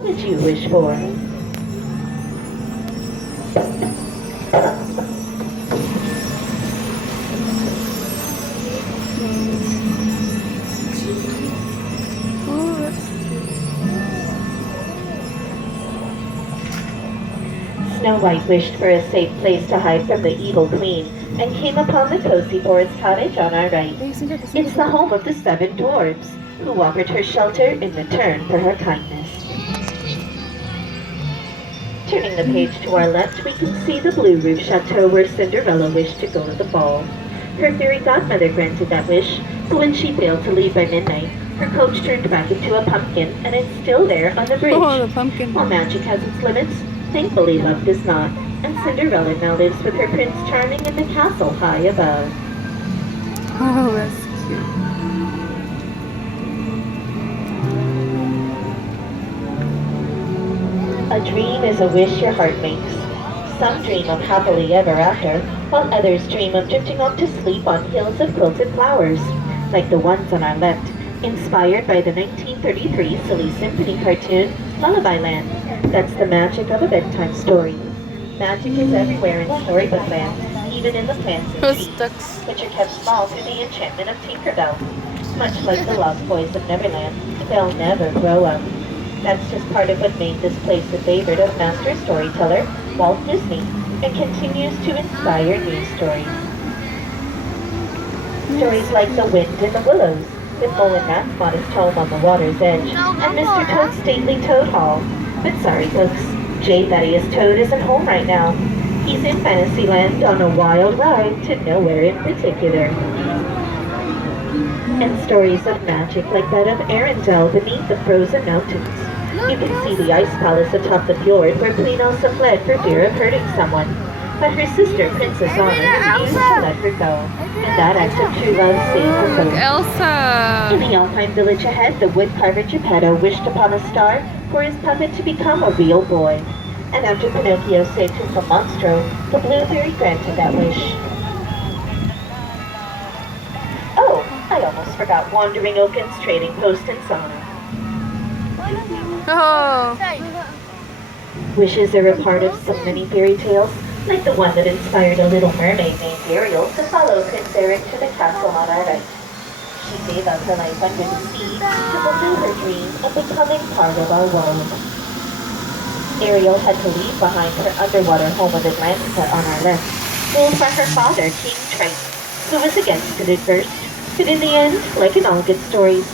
What did you wish for? Oh, that's cute. Snow White wished for a safe place to hide from the evil queen and came upon the cozy forest cottage on our right. It's the home of the 7 dwarfs, who offered her shelter in return for her kindness. Turning the page to our left, we can see the blue roof chateau where Cinderella wished to go to the ball. Her fairy godmother granted that wish, but when she failed to leave by midnight, her coach turned back into a pumpkin and it's still there on the bridge. Oh, the pumpkin. While magic has its limits, thankfully love does not, and Cinderella now lives with her Prince Charming in the castle high above. Oh, that's cute. A dream is a wish your heart makes. Some dream of happily ever after, while others dream of drifting off to sleep on hills of quilted flowers, like the ones on our left, inspired by the 1933 Silly Symphony cartoon, Lullaby Land. That's the magic of a bedtime story. Magic is everywhere in Storybook Land, even in the plants and Those trees, ducks. which are kept small through the enchantment of Tinkerbell. Much like the Lost Boys of Neverland, they'll never grow up. That's just part of what made this place a favorite of master storyteller Walt Disney, and continues to inspire new stories. Stories like The Wind in the Willows, with Mole and Matt's modest home on the water's edge, and Mr. Toad's stately Toad Hall. But sorry folks, J. Thaddeus Toad isn't home right now. He's in Fantasyland on a wild ride to nowhere in particular. And stories of magic like that of Arendelle beneath the frozen mountains. You can see the ice palace atop the fjord where Queen Elsa fled for fear of hurting someone. But her sister, Princess Anna, refused to let her go, and that act of true love saved her Look, both. Elsa. In the Alpine village ahead, the woodcarver Geppetto wished upon a star for his puppet to become a real boy. And after Pinocchio saved him from Monstro, the Blue Fairy granted that wish. Oh, I almost forgot Wandering Oaken's trading post in Sana. Oh. Wishes are a part of so many fairy tales, like the one that inspired a little mermaid named Ariel to follow Prince Eric to the castle on our right. She gave up her life under the sea to fulfill her dream of becoming part of our world. Ariel had to leave behind her underwater home of Atlantica on our left, ruled by her father, King Triton, who was against it at first, but in the end, like in all good stories,